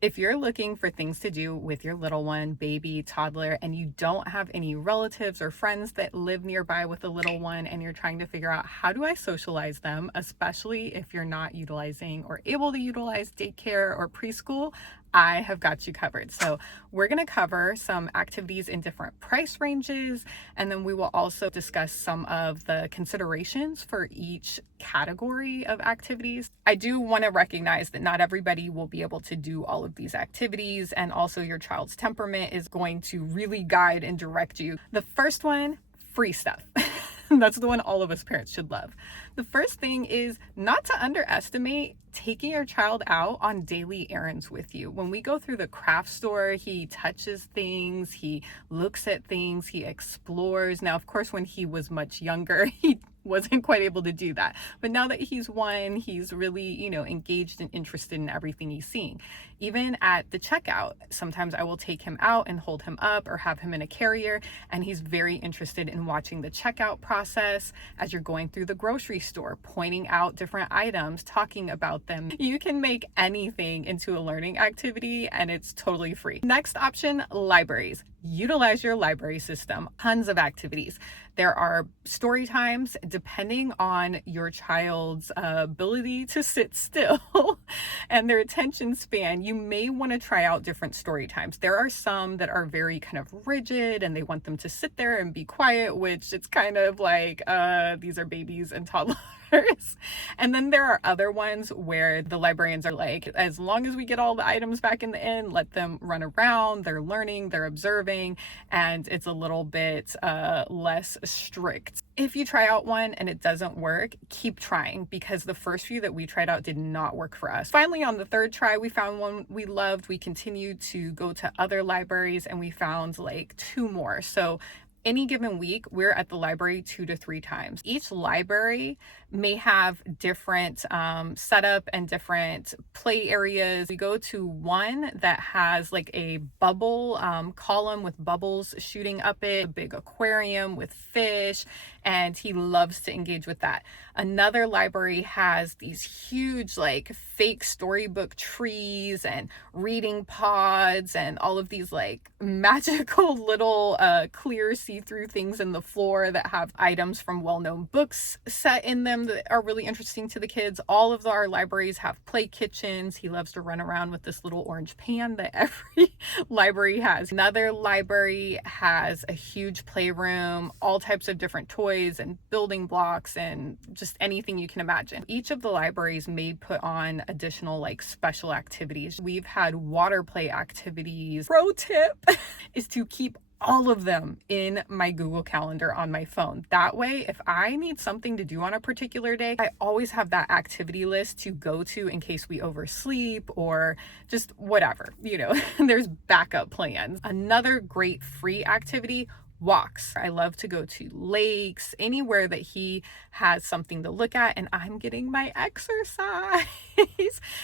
If you're looking for things to do with your little one, baby, toddler, and you don't have any relatives or friends that live nearby with a little one, and you're trying to figure out how do I socialize them, especially if you're not utilizing or able to utilize daycare or preschool, I have got you covered. So we're going to cover some activities in different price ranges, and then we will also discuss some of the considerations for each category of activities. I do want to recognize that not everybody will be able to do all of these activities, and also your child's temperament is going to really guide and direct you. The first one, free stuff. That's the one all of us parents should love. The first thing is not to underestimate taking your child out on daily errands with you. When we go through the craft store, he touches things, he looks at things, he explores. Now, of course, when he was much younger, he wasn't quite able to do that. But now that he's one, he's really, engaged and interested in everything he's seeing. Even at the checkout, sometimes I will take him out and hold him up or have him in a carrier, and he's very interested in watching the checkout process as you're going through the grocery store, pointing out different items, talking about them. You can make anything into a learning activity, and it's totally free. Next option, libraries. Utilize your library system. Tons of activities. There are story times depending on your child's ability to sit still and their attention span. You may want to try out different story times. There are some that are very kind of rigid and they want them to sit there and be quiet, which it's kind of like, these are babies and toddlers. And then there are other ones where the librarians are like, as long as we get all the items back in the inn, let them run around, they're learning, they're observing, and it's a little bit less strict. If you try out one and it doesn't work, keep trying, because the first few that we tried out did not work for us. Finally, on the third try, we found one we loved. We continued to go to other libraries and we found like 2 more. So any given week, we're at the library 2 to 3 times. Each library may have different setup and different play areas. We go to one that has like a bubble column with bubbles shooting up it, a big aquarium with fish, and he loves to engage with that. Another library has these huge like fake storybook trees and reading pods and all of these like magical little clear see-through things in the floor that have items from well-known books set in them that are really interesting to the kids. All of our libraries have play kitchens. He loves to run around with this little orange pan that every library has. Another library has a huge playroom, all types of different toys and building blocks and just anything you can imagine. Each of the libraries may put on additional like special activities. We've had water play activities. Pro tip is to keep all of them in my Google Calendar on my phone. That way, if I need something to do on a particular day, I always have that activity list to go to in case we oversleep or just whatever, there's backup plans. Another great free activity, walks. I love to go to lakes, anywhere that he has something to look at and I'm getting my exercise.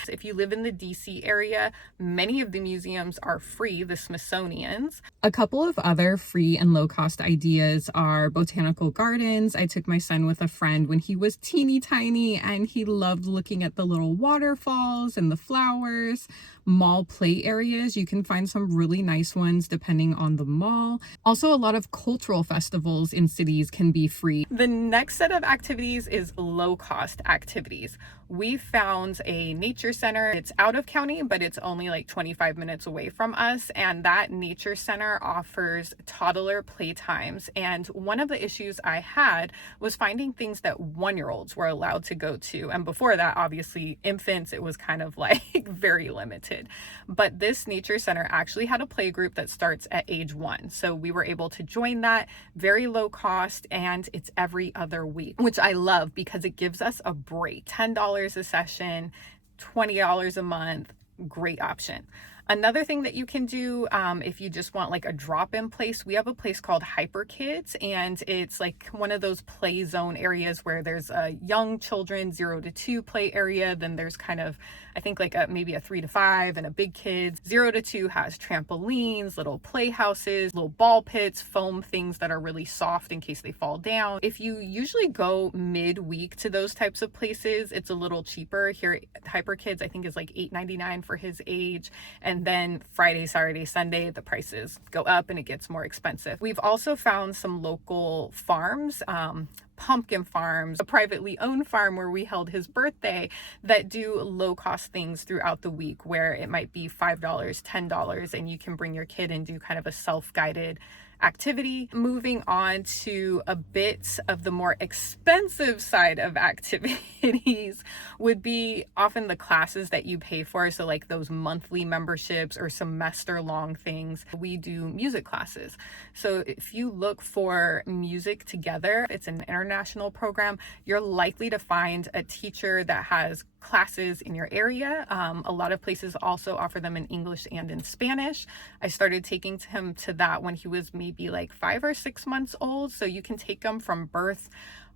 If you live in the DC area, many of the museums are free, the Smithsonian's. A couple of other free and low cost ideas are botanical gardens. I took my son with a friend when he was teeny tiny and he loved looking at the little waterfalls and the flowers. Mall play areas, you can find some really nice ones depending on the mall. Also, a lot of cultural festivals in cities can be free. The next set of activities is low cost activities. We found a nature center. It's out of county, but it's only like 25 minutes away from us. And that nature center offers toddler playtimes. And one of the issues I had was finding things that 1-year-olds were allowed to go to. And before that, obviously, infants, it was kind of like very limited. But this nature center actually had a play group that starts at age 1. So we were able to join that, very low cost, and it's every other week, which I love because it gives us a break. $10 a session, $20 a month, great option. Another thing that you can do, if you just want like a drop-in place, we have a place called Hyper Kids, and it's like one of those play zone areas where there's a young children 0 to 2 play area. Then there's kind of, I think like maybe a 3 to 5 and a big kids. 0 to 2 has trampolines, little playhouses, little ball pits, foam things that are really soft in case they fall down. If you usually go midweek to those types of places, it's a little cheaper. Here at Hyper Kids, I think is like $8.99 for his age. And then Friday, Saturday, Sunday, the prices go up and it gets more expensive. We've also found some local farms, pumpkin farms, a privately owned farm where we held his birthday, that do low cost things throughout the week where it might be $5, $10, and you can bring your kid and do kind of a self-guided activity. Moving on to a bit of the more expensive side of activities would be often the classes that you pay for. So like those monthly memberships or semester long things. We do music classes. So if you look for Music Together, it's an international program, you're likely to find a teacher that has classes in your area. A lot of places also offer them in English and in Spanish. I started taking him to that when he was maybe like 5 or 6 months old. So you can take them from birth,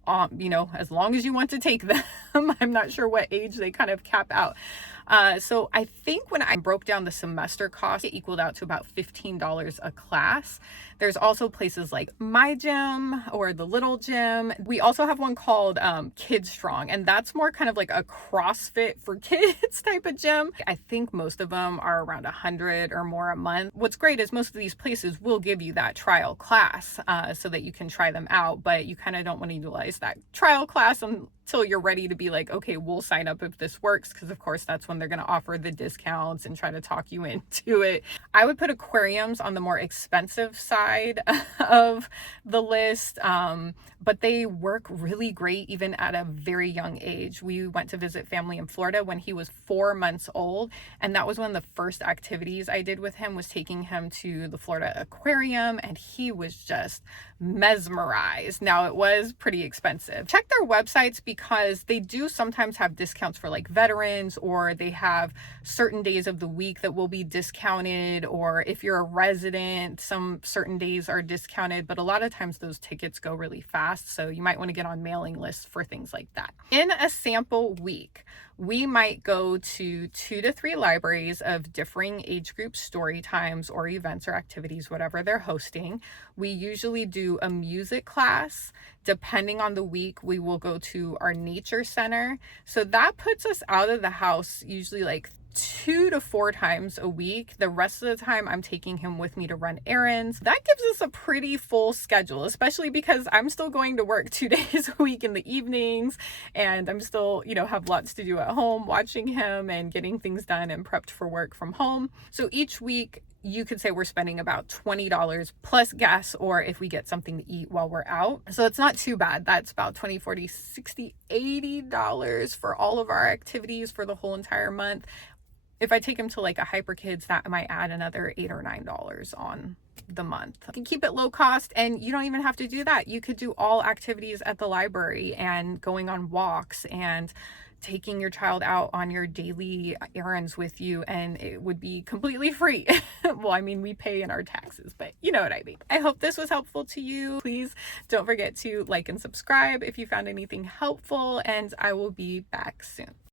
as long as you want to take them. I'm not sure what age they kind of cap out. So I think when I broke down the semester cost, it equaled out to about $15 a class. There's also places like My Gym or the Little Gym. We also have one called Kids Strong, and that's more kind of like a CrossFit for kids type of gym. I think most of them are around $100 or more a month. What's great is most of these places will give you that trial class so that you can try them out, but you kind of don't want to utilize that trial class until you're ready to be like, okay, we'll sign up if this works, because of course that's when they're going to offer the discounts and try to talk you into it. I would put aquariums on the more expensive side of the list, but they work really great even at a very young age. We went to visit family in Florida when he was 4 months old, and that was one of the first activities I did with him, was taking him to the Florida aquarium, and he was just mesmerized. Now, it was pretty expensive. Check their websites because they do sometimes have discounts for like veterans, or they have certain days of the week that will be discounted, or if you're a resident, some certain days are discounted, but a lot of times those tickets go really fast, so you might want to get on mailing lists for things like that. In a sample week, we might go to 2 to 3 libraries of differing age groups, story times, or events or activities, whatever they're hosting. We usually do a music class. Depending on the week, we will go to our nature center. So that puts us out of the house usually like 2 to 4 times a week. The rest of the time I'm taking him with me to run errands. That gives us a pretty full schedule, especially because I'm still going to work 2 days a week in the evenings, and I'm still, have lots to do at home, watching him and getting things done and prepped for work from home. So each week, you could say we're spending about $20 plus gas, or if we get something to eat while we're out. So it's not too bad. That's about $20, $40, $60, $80 for all of our activities for the whole entire month. If I take him to like a Hyper Kids, that might add another $8 or $9 on the month. You can keep it low cost, and you don't even have to do that. You could do all activities at the library and going on walks and taking your child out on your daily errands with you, and it would be completely free. Well, I mean, we pay in our taxes, but you know what I mean. I hope this was helpful to you. Please don't forget to like and subscribe if you found anything helpful, and I will be back soon.